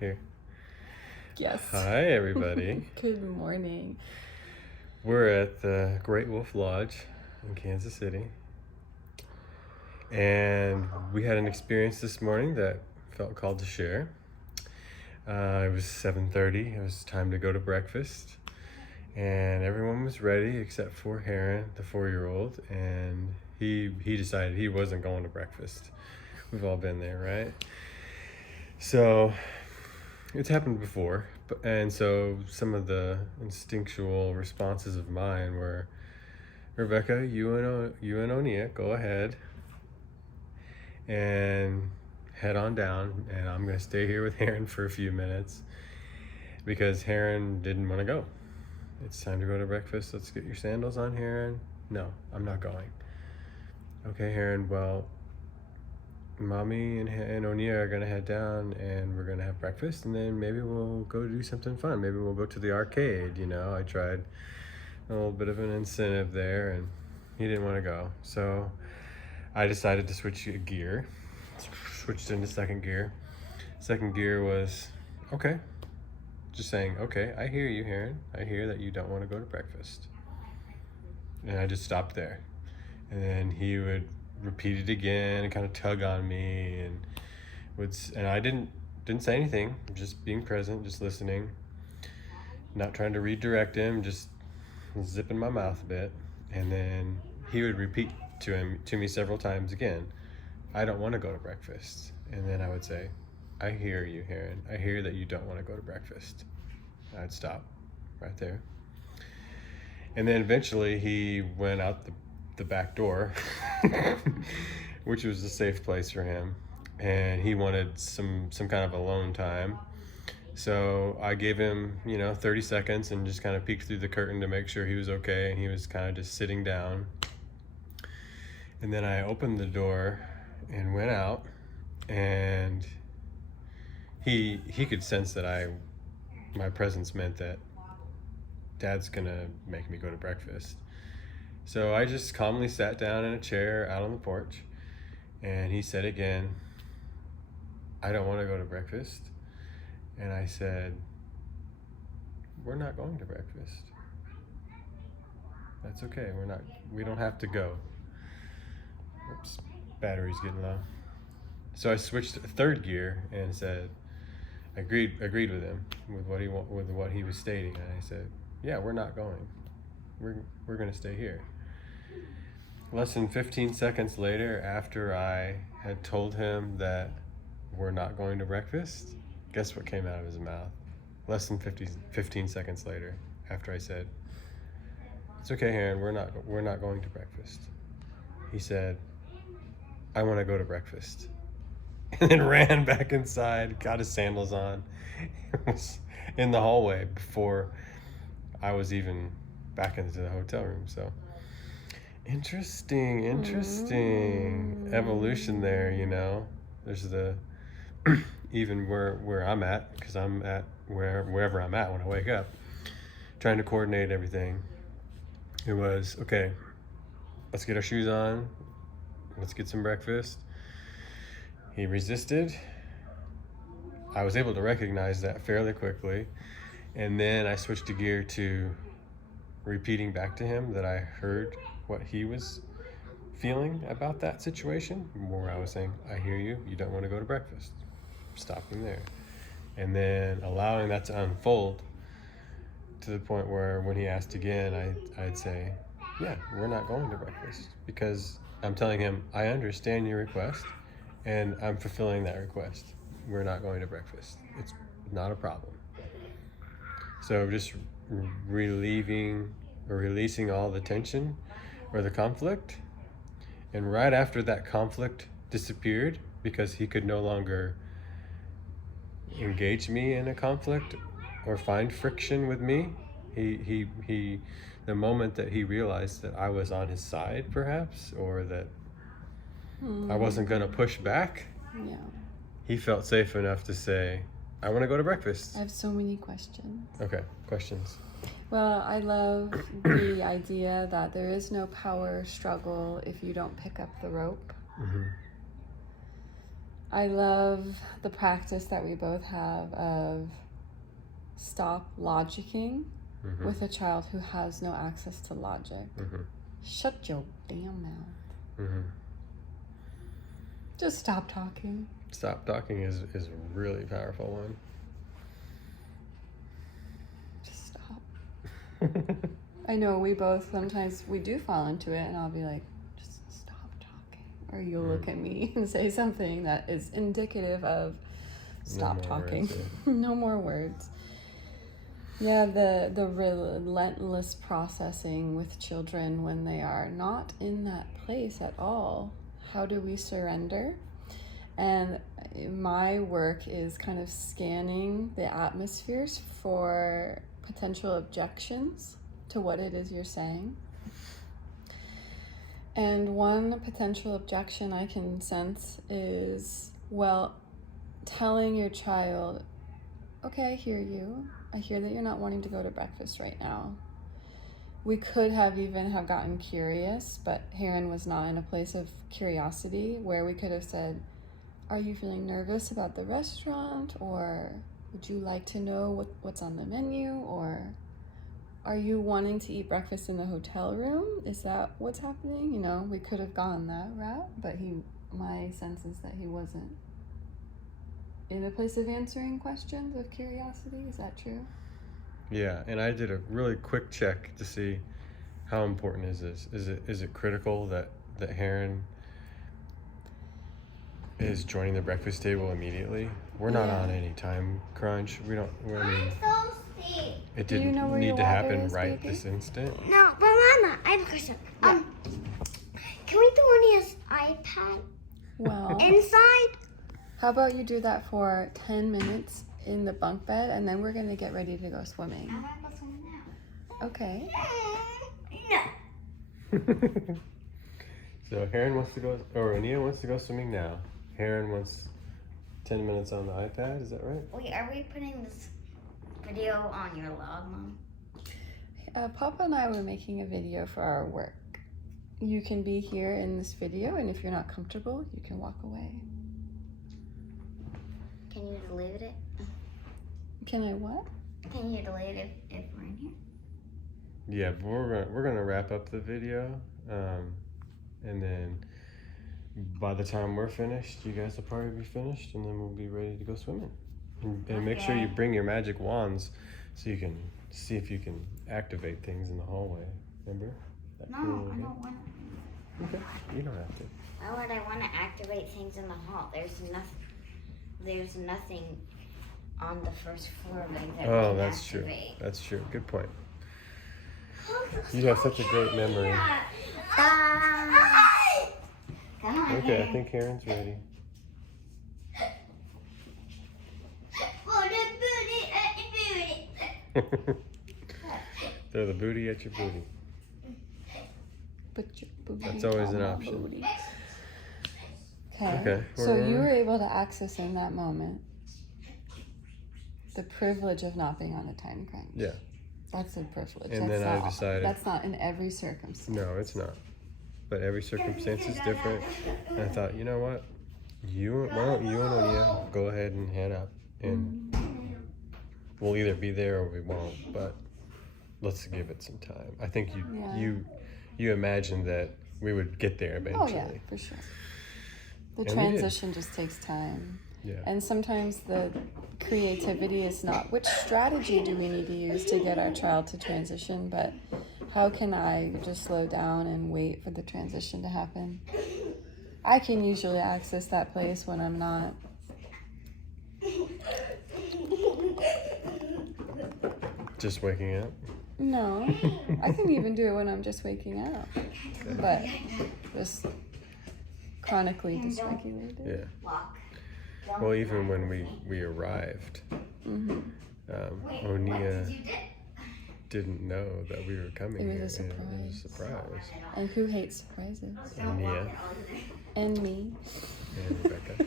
Here. Yes. Hi, everybody. Good morning. We're at the Great Wolf Lodge in Kansas City. And we had an experience this morning that felt called to share. It was 7:30. It was time to go to breakfast. And everyone was ready except for Heron, the 4-year-old. And he decided he wasn't going to breakfast. We've all been there, right? So it's happened before, and so some of the instinctual responses of mine were, Rebecca, you and Onia, go ahead and head on down, and I'm gonna stay here with Heron for a few minutes because Heron didn't want to go. It's time to go to breakfast. Let's get your sandals on, Heron. No, I'm not going. Okay, Heron. Well, Mommy and Onia are gonna head down and we're gonna have breakfast, and then maybe we'll go do something fun. Maybe we'll go to the arcade. I tried a little bit of an incentive there, and he didn't want to go. So I decided to switch gear. Switched into second gear. Second gear was, okay. Just saying, okay, I hear you, Heron. I hear that you don't want to go to breakfast. And I just stopped there. And then he would repeat it again and kind of tug on me, and I didn't say anything, just being present, just listening, not trying to redirect him, just zipping my mouth a bit. And then he would repeat to me several times again, I don't want to go to breakfast. And then I would say, I hear you, Heron. I hear that you don't want to go to breakfast. I'd stop right there. And then eventually he went out the back door, which was a safe place for him, and he wanted some kind of alone time. So I gave him 30 seconds and just kind of peeked through the curtain to make sure he was okay, and he was kind of just sitting down. And then I opened the door and went out, and he could sense that my presence meant that Dad's gonna make me go to breakfast. So I just calmly sat down in a chair out on the porch, and he said again, I don't want to go to breakfast. And I said, we're not going to breakfast. That's okay, we don't have to go. Oops, battery's getting low. So I switched to third gear and said, agreed with him with what he was stating. And I said, yeah, we're not going. We're gonna stay here. Less than 15 seconds later, after I had told him that we're not going to breakfast, guess what came out of his mouth? Less than 15 seconds later, after I said, it's okay, Heron, we're not going to breakfast. He said, I want to go to breakfast. And then ran back inside, got his sandals on. It was in the hallway before I was even back into the hotel room. So interesting evolution there. There's the even where I'm at, because I'm at wherever I'm at when I wake up, trying to coordinate everything. It was, okay, let's get our shoes on, let's get some breakfast. He resisted. I was able to recognize that fairly quickly, and then I switched a gear to repeating back to him that I heard what he was feeling about that situation, where I was saying, I hear you, you don't want to go to breakfast. Stopping there. And then allowing that to unfold to the point where when he asked again, I'd say, yeah, we're not going to breakfast, because I'm telling him, I understand your request and I'm fulfilling that request. We're not going to breakfast. It's not a problem. So just relieving or releasing all the tension or the conflict. And right after that conflict disappeared, because he could no longer engage me in a conflict or find friction with me, the moment that he realized that I was on his side, perhaps, or that I wasn't going to push back, Yeah. he felt safe enough to say, I want to go to breakfast. I have so many questions. Okay, questions. Well, I love the idea that there is no power struggle if you don't pick up the rope. Mm-hmm. I love the practice that we both have of stop logicking Mm-hmm. with a child who has no access to logic. Mm-hmm. Shut your damn mouth. Mm-hmm. Just stop talking. Stop talking is a really powerful one. Just stop. I know we both, sometimes we do fall into it, and I'll be like, just stop talking. Or you'll look at me and say something that is indicative of stop more talking. words, No more words. Yeah, the relentless processing with children when they are not in that place at all. How do we surrender? And my work is kind of scanning the atmospheres for potential objections to what it is you're saying. And one potential objection I can sense is, well, telling your child, okay, I hear you. I hear that you're not wanting to go to breakfast right now. We could have even have gotten curious, but Heron was not in a place of curiosity where we could have said, are you feeling nervous about the restaurant? Or would you like to know what's on the menu? Or are you wanting to eat breakfast in the hotel room? Is that what's happening? You know, we could have gone that route, but my sense is that he wasn't in a place of answering questions of curiosity. Is that true? Yeah, and I did a really quick check to see how important is this. Is it critical that Heron is joining the breakfast table immediately? We're not on any time crunch. I mean, it Do you didn't know where your need to water happen is, right baby? this instant. No, but Mama, I have a question. Can we do Onia's iPad Well, inside? how about you do that for 10 minutes in the bunk bed, and then we're gonna get ready to go swimming. I want to go swim now. Okay. No. So Heron wants to go, or Ania wants to go swimming now. Heron wants 10 minutes on the iPad, is that right? Wait, are we putting this video on your log, Mom? Papa and I were making a video for our work. You can be here in this video, and if you're not comfortable, you can walk away. Can you delete it? Can I what? Can you delete it if we're in here? Yeah, but we're gonna wrap up the video, and then by the time we're finished, you guys will probably be finished, and then we'll be ready to go swimming. And make sure you bring your magic wands so you can see if you can activate things in the hallway. Remember? That No, cool I little game? don't want to. Okay, you don't have to. Why would I want to activate things in the hall? There's nothing on the first floor that we Oh, can that's true. activate. That's true. Good point. You have such a great memory. Come on. Okay, I think Heron's ready. Throw the booty at your booty. Put your booty That's always on an my option. booty. Okay, So where you were were able to access in that moment the privilege of not being on a time crunch. Yeah. That's a privilege. And that's then I not, decided- That's not in every circumstance. No, it's not. But every circumstance is different. And I thought, you know what? Why don't you and Onia go ahead and head up, and we'll either be there or we won't. But let's give it some time. I think you imagined that we would get there Oh eventually. yeah, for sure. The And we did. transition just takes time. Yeah. And sometimes the creativity is not which strategy do we need to use to get our child to transition, but how can I just slow down and wait for the transition to happen? I can usually access that place when I'm not. Just waking up. No, I can even do it when I'm just waking up, but just chronically dysregulated. Yeah. Walk. Well, even when we arrived, Onia didn't know that we were coming It was a here. And it was a surprise. And who hates surprises? Onia And me. and Rebecca.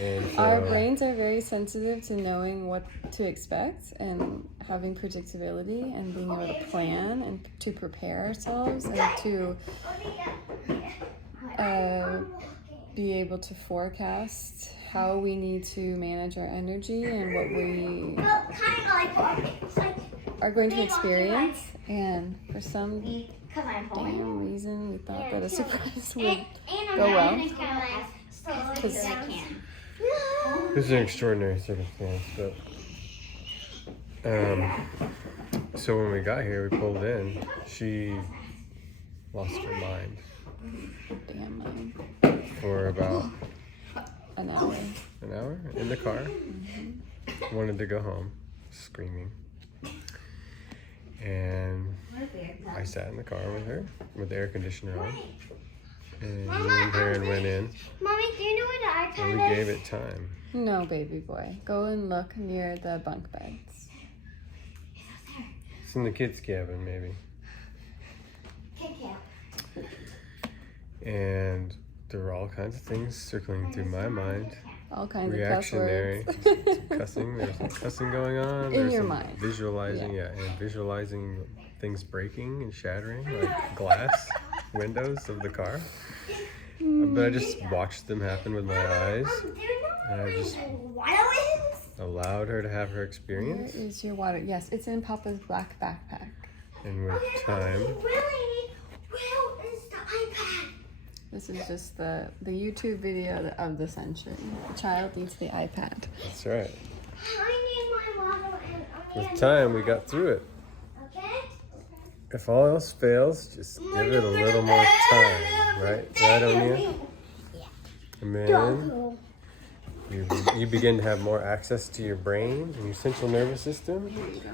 And Our so- brains are very sensitive to knowing what to expect and having predictability and being able to plan and to prepare ourselves and to be able to forecast how we need to manage our energy and what we Well, kind of like it's like are going to experience. And for some Because I'm home. damn reason, we thought that a surprise would and go I'm well. having kind of like slowly Because I down. can. No. This is an extraordinary circumstance, but so when we got here, we pulled in. She lost her mind Damn mind. for about An hour. an hour in the car. Wanted to go home, screaming. And I sat in the car with her, with the air conditioner on. And me and Karen went in, Mommy, do you know where the and iPad we is? gave it time. No, baby boy. Go and look near the bunk beds. It's in the kids' cabin, maybe. Kit Kat. And there were all kinds of things circling through my mind. All kinds Reactionary, of cuss words. cussing. There's some cussing going on. In There's your some mind. visualizing, and visualizing things breaking and shattering, like glass windows of the car. But I just watched them happen with my eyes, Do you know and I where just the water is? allowed her to have her Where experience. is your water? Yes, it's in Papa's black backpack. And with Okay, time, but we really need. Where is the iPad? This is just the YouTube video of the century. The child needs the iPad. that's right. I need my water and I need With time, we got through it. Okay? If all else fails, just give it a little more time, right? Right, O'Neill? And then you begin to have more access to your brain and your central nervous system. Here you go.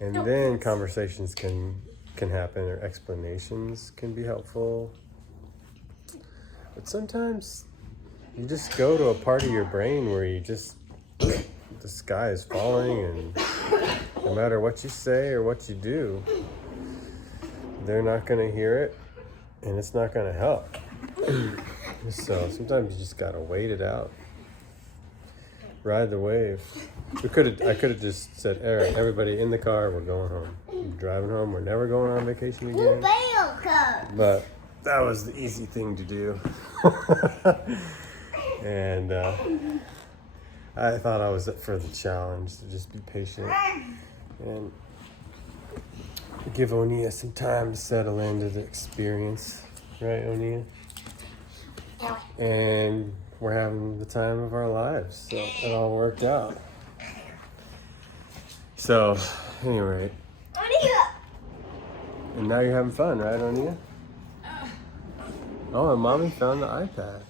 And then conversations can happen, or explanations can be helpful. But sometimes you just go to a part of your brain where you just, the sky is falling, and no matter what you say or what you do, they're not going to hear it, and it's not going to help. So sometimes you just got to wait it out. Ride the wave. I could have just said, Eric, everybody in the car, we're going home. We're driving home. We're never going on vacation again. But that was the easy thing to do. And I thought I was up for the challenge to just be patient and give Onia some time to settle into the experience. Right, Onia? And we're having the time of our lives. So it all worked out. So, anyway. And now you're having fun, right, Onia? Oh, and Mommy found the iPad.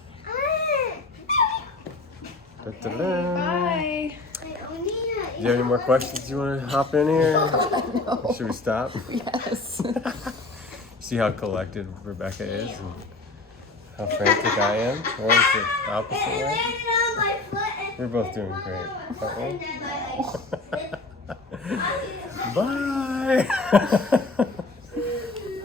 Da-da-da. Bye. Do you have any more questions you want to hop in here? No. Should we stop? Yes. See how collected Rebecca is and how frantic I am? Or is it the opposite way? We're both doing great, aren't we? Bye!